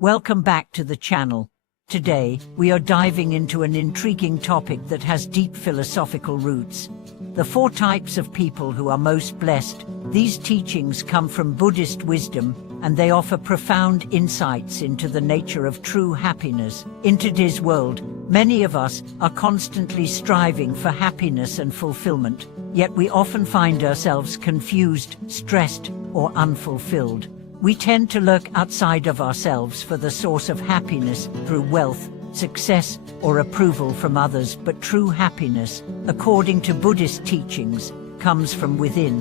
Welcome back to the channel. Today, we are diving into an intriguing topic that has deep philosophical roots. The 4 types of people who are most blessed. These teachings come from Buddhist wisdom, and they offer profound insights into the nature of true happiness. In today's world, many of us are constantly striving for happiness and fulfillment, yet we often find ourselves confused, stressed, or unfulfilled. We tend to look outside of ourselves for the source of happiness through wealth, success, or approval from others, but true happiness, according to Buddhist teachings, comes from within.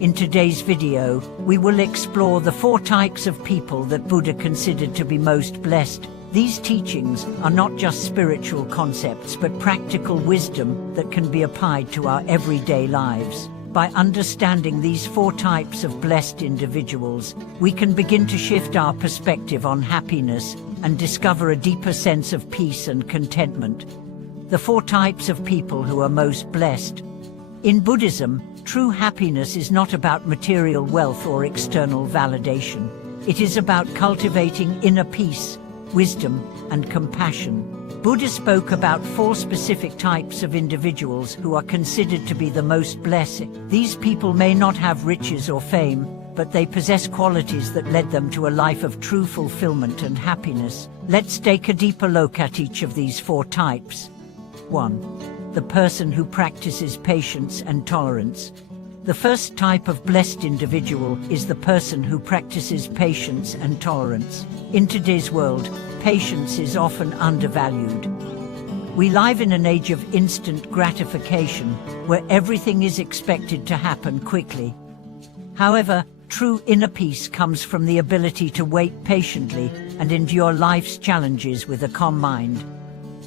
In today's video, we will explore the 4 types of people that Buddha considered to be most blessed. These teachings are not just spiritual concepts, but practical wisdom that can be applied to our everyday lives. By understanding these 4 types of blessed individuals, we can begin to shift our perspective on happiness and discover a deeper sense of peace and contentment. The 4 types of people who are most blessed. In Buddhism, true happiness is not about material wealth or external validation. It is about cultivating inner peace, wisdom, and compassion. Buddha spoke about 4 specific types of individuals who are considered to be the most blessed. These people may not have riches or fame, but they possess qualities that led them to a life of true fulfillment and happiness. Let's take a deeper look at each of these 4 types. 1. The person who practices patience and tolerance. The first type of blessed individual is the person who practices patience and tolerance. In today's world, patience is often undervalued. We live in an age of instant gratification, where everything is expected to happen quickly. However, true inner peace comes from the ability to wait patiently and endure life's challenges with a calm mind.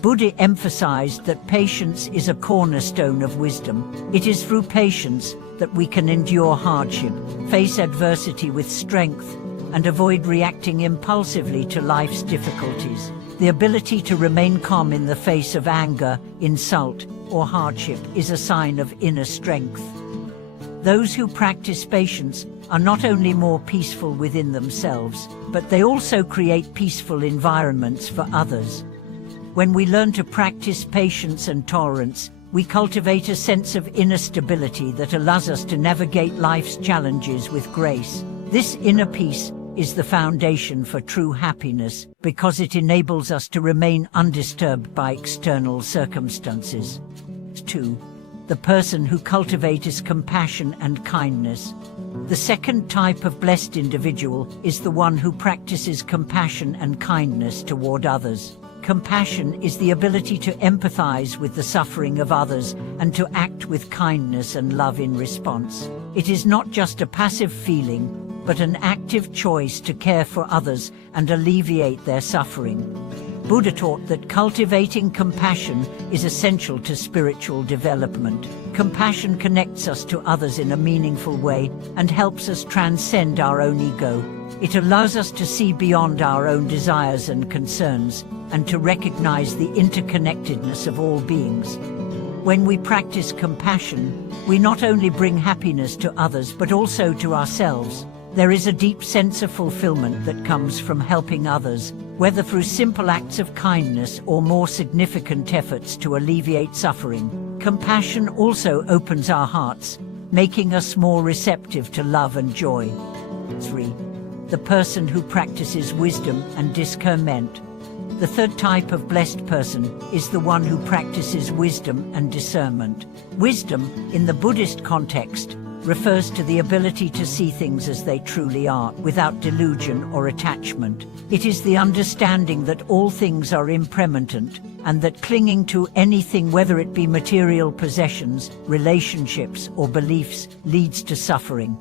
Buddha emphasized that patience is a cornerstone of wisdom. It is through patience that we can endure hardship, face adversity with strength, and avoid reacting impulsively to life's difficulties. The ability to remain calm in the face of anger, insult, or hardship is a sign of inner strength. Those who practice patience are not only more peaceful within themselves, but they also create peaceful environments for others. When we learn to practice patience and tolerance, we cultivate a sense of inner stability that allows us to navigate life's challenges with grace. This inner peace is the foundation for true happiness, because it enables us to remain undisturbed by external circumstances. 2. The person who cultivates compassion and kindness. The second type of blessed individual is the one who practices compassion and kindness toward others. Compassion is the ability to empathize with the suffering of others and to act with kindness and love in response. It is not just a passive feeling, but an active choice to care for others and alleviate their suffering. Buddha taught that cultivating compassion is essential to spiritual development. Compassion connects us to others in a meaningful way and helps us transcend our own ego. It allows us to see beyond our own desires and concerns, and to recognize the interconnectedness of all beings. When we practice compassion, we not only bring happiness to others but also to ourselves. There is a deep sense of fulfillment that comes from helping others, whether through simple acts of kindness or more significant efforts to alleviate suffering. Compassion also opens our hearts, making us more receptive to love and joy. 3. The person who practices wisdom and discernment. The third type of blessed person is the one who practices wisdom and discernment. Wisdom, in the Buddhist context, refers to the ability to see things as they truly are, without delusion or attachment. It is the understanding that all things are impermanent, and that clinging to anything, whether it be material possessions, relationships, or beliefs, leads to suffering.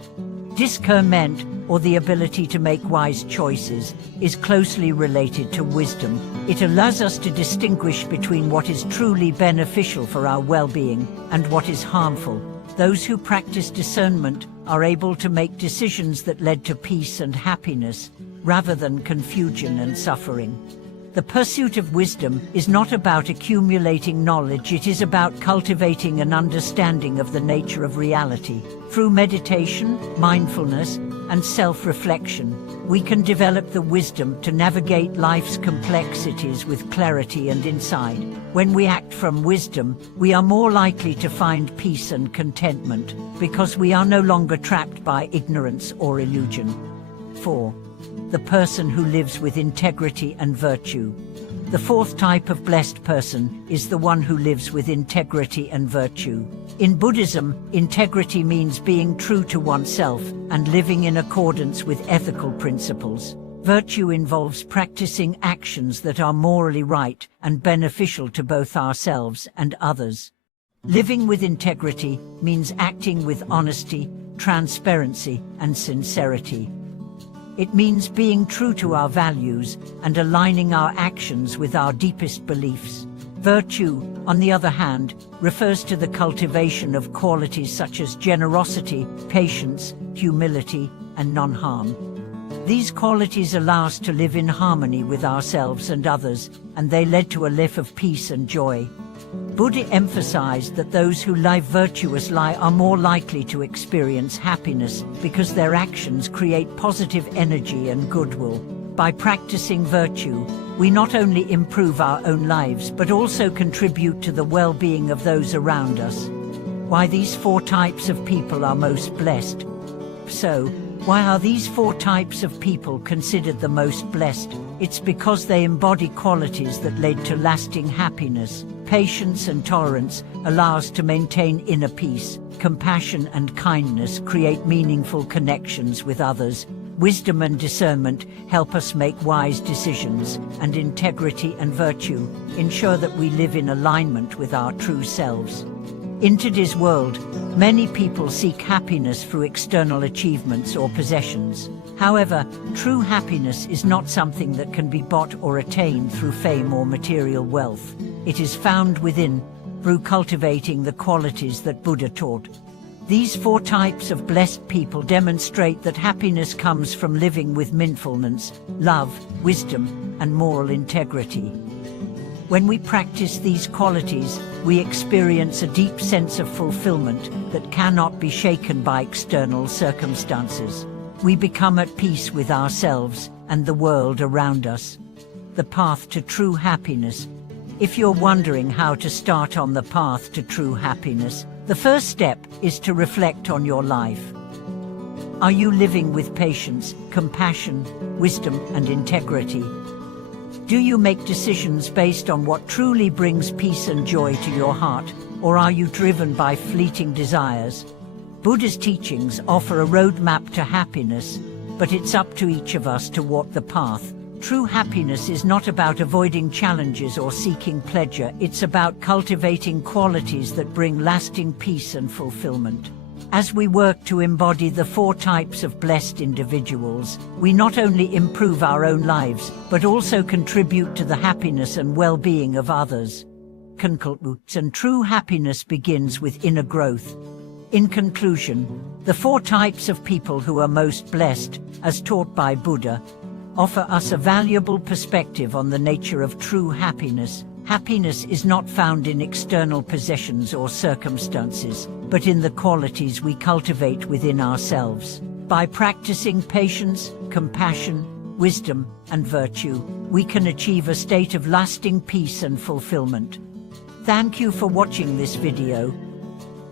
Discernment, or the ability to make wise choices, is closely related to wisdom. It allows us to distinguish between what is truly beneficial for our well-being and what is harmful. Those who practice discernment are able to make decisions that lead to peace and happiness, rather than confusion and suffering. The pursuit of wisdom is not about accumulating knowledge, it is about cultivating an understanding of the nature of reality. Through meditation, mindfulness, and self-reflection, we can develop the wisdom to navigate life's complexities with clarity and insight. When we act from wisdom, we are more likely to find peace and contentment, because we are no longer trapped by ignorance or illusion. 4. The person who lives with integrity and virtue. The fourth type of blessed person is the one who lives with integrity and virtue. In Buddhism, integrity means being true to oneself and living in accordance with ethical principles. Virtue involves practicing actions that are morally right and beneficial to both ourselves and others. Living with integrity means acting with honesty, transparency, and sincerity. It means being true to our values and aligning our actions with our deepest beliefs. Virtue, on the other hand, refers to the cultivation of qualities such as generosity, patience, humility, and non-harm. These qualities allow us to live in harmony with ourselves and others, and they lead to a life of peace and joy. Buddha emphasized that those who live virtuous life are more likely to experience happiness because their actions create positive energy and goodwill. By practicing virtue, we not only improve our own lives but also contribute to the well-being of those around us. Why these 4 types of people are most blessed. So, why are these 4 types of people considered the most blessed? It's because they embody qualities that lead to lasting happiness. Patience and tolerance allow us to maintain inner peace. Compassion and kindness create meaningful connections with others. Wisdom and discernment help us make wise decisions, and integrity and virtue ensure that we live in alignment with our true selves. In today's world, many people seek happiness through external achievements or possessions. However, true happiness is not something that can be bought or attained through fame or material wealth. It is found within, through cultivating the qualities that Buddha taught. These 4 types of blessed people demonstrate that happiness comes from living with mindfulness, love, wisdom, and moral integrity. When we practice these qualities, we experience a deep sense of fulfillment that cannot be shaken by external circumstances. We become at peace with ourselves and the world around us. The path to true happiness. If you're wondering how to start on the path to true happiness, the first step is to reflect on your life. Are you living with patience, compassion, wisdom, and integrity? Do you make decisions based on what truly brings peace and joy to your heart, or are you driven by fleeting desires? Buddha's teachings offer a roadmap to happiness, but it's up to each of us to walk the path. True happiness is not about avoiding challenges or seeking pleasure. It's about cultivating qualities that bring lasting peace and fulfillment. As we work to embody the 4 types of blessed individuals, we not only improve our own lives, but also contribute to the happiness and well-being of others. And true happiness begins with inner growth. In conclusion, the 4 types of people who are most blessed, as taught by Buddha, offer us a valuable perspective on the nature of true happiness. Happiness is not found in external possessions or circumstances, but in the qualities we cultivate within ourselves. By practicing patience, compassion, wisdom, and virtue, we can achieve a state of lasting peace and fulfillment. Thank you for watching this video.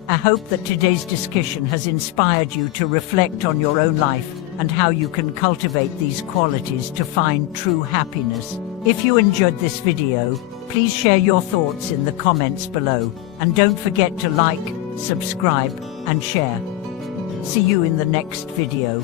I hope that today's discussion has inspired you to reflect on your own life and how you can cultivate these qualities to find true happiness. If you enjoyed this video, please share your thoughts in the comments below, and don't forget to like, subscribe, and share. See you in the next video.